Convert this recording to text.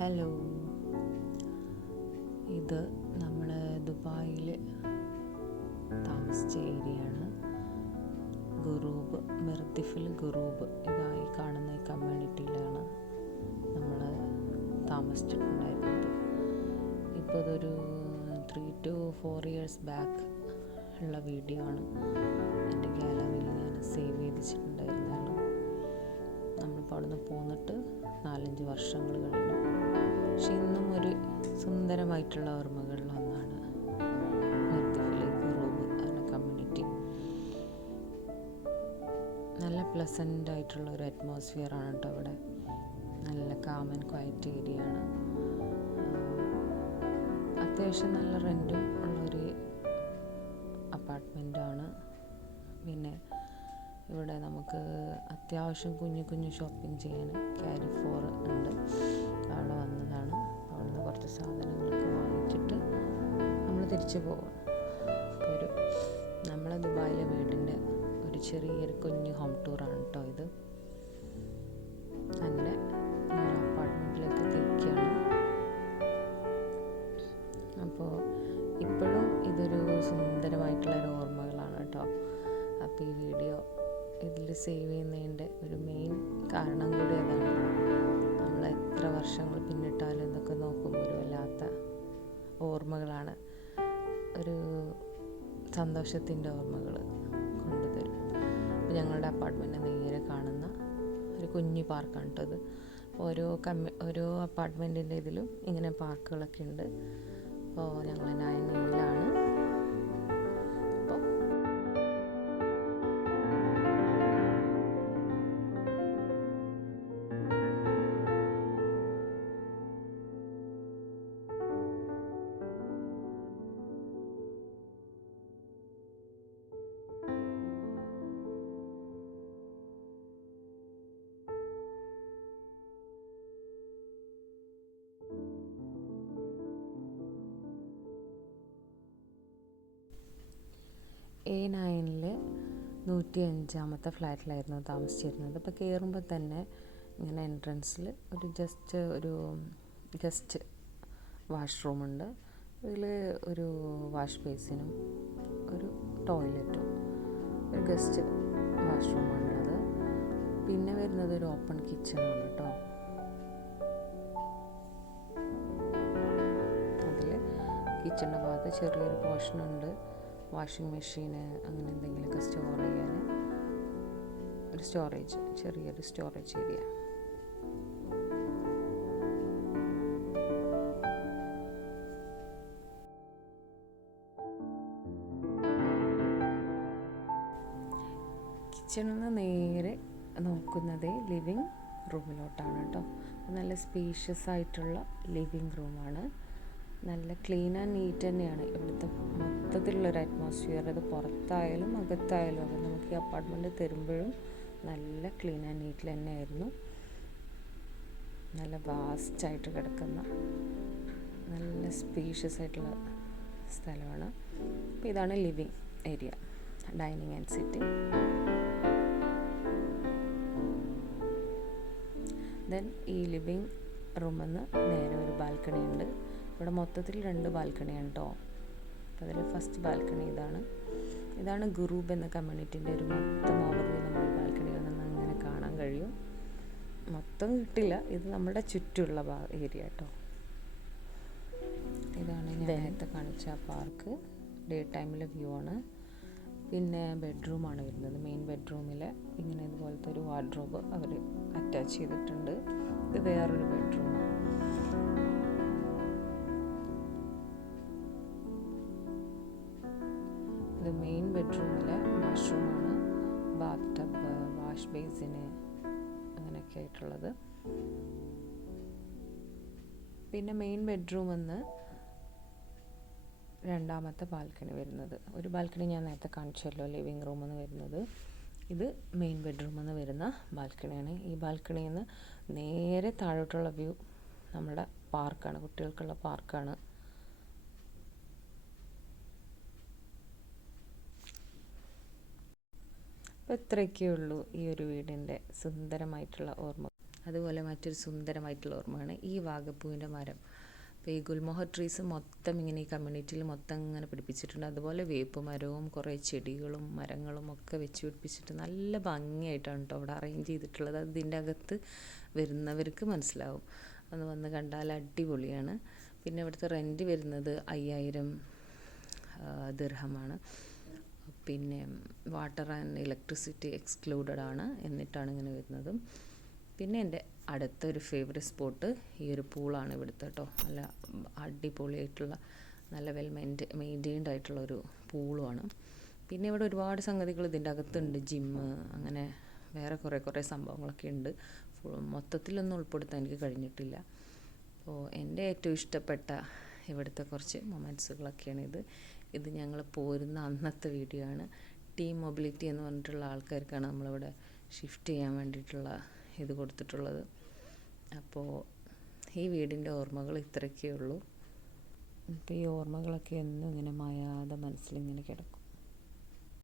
Hello, ഇത് നമ്മൾ ദുബായിൽ താമസിച്ച ഏരിയയാണ്. ഗുറൂബ്, മിർദിഫിൽ ഗുറൂബ്, ഇതായി കാണുന്ന ഈ കമ്മ്യൂണിറ്റിയിലാണ് നമ്മൾ താമസിച്ചിട്ടുണ്ടായിരുന്നത്. ഇപ്പോൾ ഇതൊരു 3 to 4 years ബാക്ക് ഉള്ള വീഡിയോ ആണ്. എൻ്റെ ഗാലറിയിൽ ഞാൻ സേവ് ചെയ്ത് വെച്ചിട്ടുണ്ടായിരുന്നതാണ്. നമ്മളിപ്പോൾ അവിടെ നിന്ന് പോന്നിട്ട് 4-5 വർഷങ്ങൾ കഴിഞ്ഞു. പക്ഷെ ഇന്നും ഒരു സുന്ദരമായിട്ടുള്ള ഓർമ്മകളിൽ ഒന്നാണ് മിർദിഫിലെ ഗുറൂബ് എന്ന കമ്മ്യൂണിറ്റി. നല്ല പ്ലസൻ്റ് ആയിട്ടുള്ള ഒരു അറ്റ്മോസ്ഫിയർ ആണ് കേട്ടോ അവിടെ. നല്ല കാം ആൻഡ് ക്വയറ്റ് ഏരിയ ആണ്. അത്യാവശ്യം നല്ല റെൻറ്റും ഉള്ളൊരു അപ്പാർട്ട്മെൻറ്റാണ്. പിന്നെ ഇവിടെ നമുക്ക് അത്യാവശ്യം കുഞ്ഞു ഷോപ്പിംഗ് ചെയ്യാൻ കാരിഫോർ ഉണ്ട്. അവിടെ വന്നതാണ്. അവിടുന്ന് കുറച്ച് സാധനങ്ങളൊക്കെ വാങ്ങിച്ചിട്ട് നമ്മൾ തിരിച്ചു പോകും. ഒരു നമ്മളെ ദുബായിലെ വീടിൻ്റെ ഒരു ചെറിയൊരു കുഞ്ഞു ഹോം ടൂറാണ് കേട്ടോ ഇത്. അങ്ങനെ നമ്മൾ അപ്പാർട്ട്മെൻറ്റിലേക്ക് തിരിക്കുകയാണ്. അപ്പോൾ ഇപ്പോഴും ഇതൊരു സുന്ദരമായിട്ടുള്ളൊരു ഓർമ്മകളാണ് കേട്ടോ. അപ്പോൾ ഈ വീഡിയോ ഇതിൽ സേവ് ചെയ്യുന്നതിൻ്റെ ഒരു മെയിൻ കാരണം കൂടി അതാണ്. നമ്മൾ എത്ര വർഷങ്ങൾ പിന്നിട്ടാലും ഇതൊക്കെ നോക്കുമ്പോൾ ഒരു വല്ലാത്ത ഓർമ്മകളാണ്, ഒരു സന്തോഷത്തിൻ്റെ ഓർമ്മകൾ കൊണ്ടുതരും. അപ്പോൾ ഞങ്ങളുടെ അപ്പാർട്ട്മെൻറ്റ് നേരെ കാണുന്ന ഒരു കുഞ്ഞു പാർക്കാണ് കേട്ടത്. ഓരോ അപ്പാർട്ട്മെൻറ്റിൻ്റെ ഇതിലും ഇങ്ങനെ പാർക്കുകളൊക്കെ ഉണ്ട്. അപ്പോൾ ഞങ്ങൾ 9A-ലാണ്. A9-ൽ 105-ാമത്തെ ഫ്ലാറ്റിലായിരുന്നു താമസിച്ചിരുന്നത്. അപ്പോൾ കയറുമ്പോൾ തന്നെ ഇങ്ങനെ എൻട്രൻസിൽ ഒരു ഗസ്റ്റ് വാഷ്റൂമുണ്ട്. ഇതിൽ ഒരു വാഷ് ബേസിനും ഒരു ടോയ്ലറ്റും ഒരു ഗസ്റ്റ് വാഷ്റൂമാണുള്ളത്. പിന്നെ വരുന്നത് ഒരു ഓപ്പൺ കിച്ചണാണ് കേട്ടോ. അതിൽ കിച്ചണിൻ്റെ ഭാഗത്ത് ചെറിയൊരു പോർഷനുണ്ട്. വാഷിംഗ് മെഷീന് അങ്ങനെ എന്തെങ്കിലുമൊക്കെ സ്റ്റോർ ചെയ്യാൻ ഒരു ചെറിയൊരു സ്റ്റോറേജ് ഏരിയ. കിച്ചണിൽ നിന്ന് നേരെ നോക്കുന്നത് ലിവിങ് റൂമിലോട്ടാണ് കേട്ടോ. നല്ല സ്പേഷ്യസ് ആയിട്ടുള്ള ലിവിങ് റൂമാണ്. നല്ല ക്ലീൻ ആൻഡ് നീറ്റ് തന്നെയാണ് ഇവിടുത്തെ മൊത്തത്തിലുള്ളൊരു അറ്റ്മോസ്ഫിയർ. അത് പുറത്തായാലും അകത്തായാലും അത് നമുക്ക് ഈ അപ്പാർട്ട്മെൻറ്റ് തരുമ്പോഴും നല്ല ക്ലീൻ ആൻഡ് നീറ്റിൽ തന്നെയായിരുന്നു. നല്ല വാസ്റ്റായിട്ട് കിടക്കുന്ന നല്ല സ്പേഷ്യസ് ആയിട്ടുള്ള സ്ഥലമാണ്. അപ്പോൾ ഇതാണ് living area, dining and sitting. Then ഈ ലിവിങ് റൂമിൽ നിന്ന് നേരെ ഒരു ബാൽക്കണി ഉണ്ട്. ഇവിടെ മൊത്തത്തിൽ 2 ബാൽക്കണിയാണ് കേട്ടോ. അപ്പോൾ അതിൽ ഫസ്റ്റ് ബാൽക്കണി ഇതാണ് ഗുറൂബ് എന്ന കമ്മ്യൂണിറ്റിൻ്റെ ഒരു മൊത്തം ഓവർവ്യൂ നമ്മൾ ബാൽക്കണിയിൽ നിന്ന് അങ്ങനെ കാണാൻ കഴിയും. മൊത്തം കിട്ടില്ല, ഇത് നമ്മുടെ ചുറ്റുമുള്ള ഏരിയ കേട്ടോ. ഇതാണ് ഞാൻ നേരത്തെ കാണിച്ച പാർക്ക്. ഡേ ടൈമിലെ വ്യൂ ആണ്. പിന്നെ ബെഡ്റൂമാണ് വരുന്നത്. മെയിൻ ബെഡ്റൂമിൽ ഇങ്ങനെ ഇതുപോലത്തെ ഒരു വാർഡ്രോബ് അവർ അറ്റാച്ച് ചെയ്തിട്ടുണ്ട്. ഇത് വേറൊരു ബെഡ്റൂം. ഇത് മെയിൻ ബെഡ്റൂമിലെ വാഷ്റൂമാണ്. ബാത്ത് ടബ്, വാഷ് ബേസിന് അങ്ങനെയൊക്കെ ആയിട്ടുള്ളത്. പിന്നെ മെയിൻ ബെഡ്റൂം എന്ന് 2-ാമത്തെ ബാൽക്കണി വരുന്നത്. ഒരു ബാൽക്കണി ഞാൻ നേരത്തെ കാണിച്ചല്ലോ, ലിവിങ് റൂമിൽ നിന്ന് വരുന്നത്. ഇത് മെയിൻ ബെഡ്റൂമിൽ നിന്ന് വരുന്ന ബാൽക്കണിയാണ്. ഈ ബാൽക്കണിയിൽ നിന്ന് നേരെ താഴോട്ടുള്ള വ്യൂ നമ്മുടെ പാർക്കാണ്, കുട്ടികൾക്കുള്ള പാർക്കാണ്. അപ്പോൾ ഇത്രയൊക്കെ ഉള്ളൂ ഈ ഒരു വീടിൻ്റെ സുന്ദരമായിട്ടുള്ള ഓർമ്മ. അതുപോലെ മറ്റൊരു സുന്ദരമായിട്ടുള്ള ഓർമ്മയാണ് ഈ വാഗപ്പൂവിൻ്റെ മരം. അപ്പോൾ ഈ ഗുൽമോഹർ ട്രീസ് മൊത്തം ഇങ്ങനെ ഈ കമ്മ്യൂണിറ്റിയിൽ മൊത്തം ഇങ്ങനെ പിടിപ്പിച്ചിട്ടുണ്ട്. അതുപോലെ വേപ്പ് മരവും കുറേ ചെടികളും മരങ്ങളും ഒക്കെ വെച്ച് പിടിപ്പിച്ചിട്ട് നല്ല ഭംഗിയായിട്ടാണ് കേട്ടോ അവിടെ അറേഞ്ച് ചെയ്തിട്ടുള്ളത്. അത് ഇതിൻ്റെ അകത്ത് വരുന്നവർക്ക് മനസ്സിലാവും, ഒന്ന് വന്ന് കണ്ടാൽ അടിപൊളിയാണ്. പിന്നെ ഇവിടുത്തെ റെൻറ്റ് വരുന്നത് 5000 ദിർഹമാണ്. പിന്നെ വാട്ടർ ആൻഡ് ഇലക്ട്രിസിറ്റി എക്സ്ക്ലൂഡഡ് ആണ്, എന്നിട്ടാണ് ഇങ്ങനെ വരുന്നത്. പിന്നെ എൻ്റെ അടുത്തൊരു ഫേവറേറ്റ് സ്പോട്ട് ഈ ഒരു പൂളാണ് ഇവിടുത്തെ കേട്ടോ. നല്ല അടിപൊളിയായിട്ടുള്ള നല്ല മെയിൻറ്റെയിൻഡ് ആയിട്ടുള്ളൊരു പൂളുമാണ്. പിന്നെ ഇവിടെ ഒരുപാട് സംഗതികൾ ഇതിൻ്റെ അകത്തുണ്ട്, ജിമ്മ്, അങ്ങനെ വേറെ കുറേ സംഭവങ്ങളൊക്കെ ഉണ്ട്. മൊത്തത്തിലൊന്നും ഉൾപ്പെടുത്താൻ എനിക്ക് കഴിഞ്ഞിട്ടില്ല. അപ്പോൾ എൻ്റെ ഏറ്റവും ഇഷ്ടപ്പെട്ട ഇവിടുത്തെ കുറച്ച് മൊമെൻറ്റ്സുകളൊക്കെയാണ് ഇത് ഞങ്ങൾ പോരുന്ന അന്നത്തെ വീഡിയോ ആണ്. ടീം മൊബിലിറ്റി എന്ന് പറഞ്ഞിട്ടുള്ള ആൾക്കാർക്കാണ് നമ്മളിവിടെ ഷിഫ്റ്റ് ചെയ്യാൻ വേണ്ടിയിട്ടുള്ള ഇത് കൊടുത്തിട്ടുള്ളത്. അപ്പോൾ ഈ വീടിൻ്റെ ഓർമ്മകൾ ഇത്രയൊക്കെ ഉള്ളൂ. ഇപ്പോൾ ഈ ഓർമ്മകളൊക്കെ എന്നും ഇങ്ങനെ മായാതെ മനസ്സിലിങ്ങനെ കിടക്കും.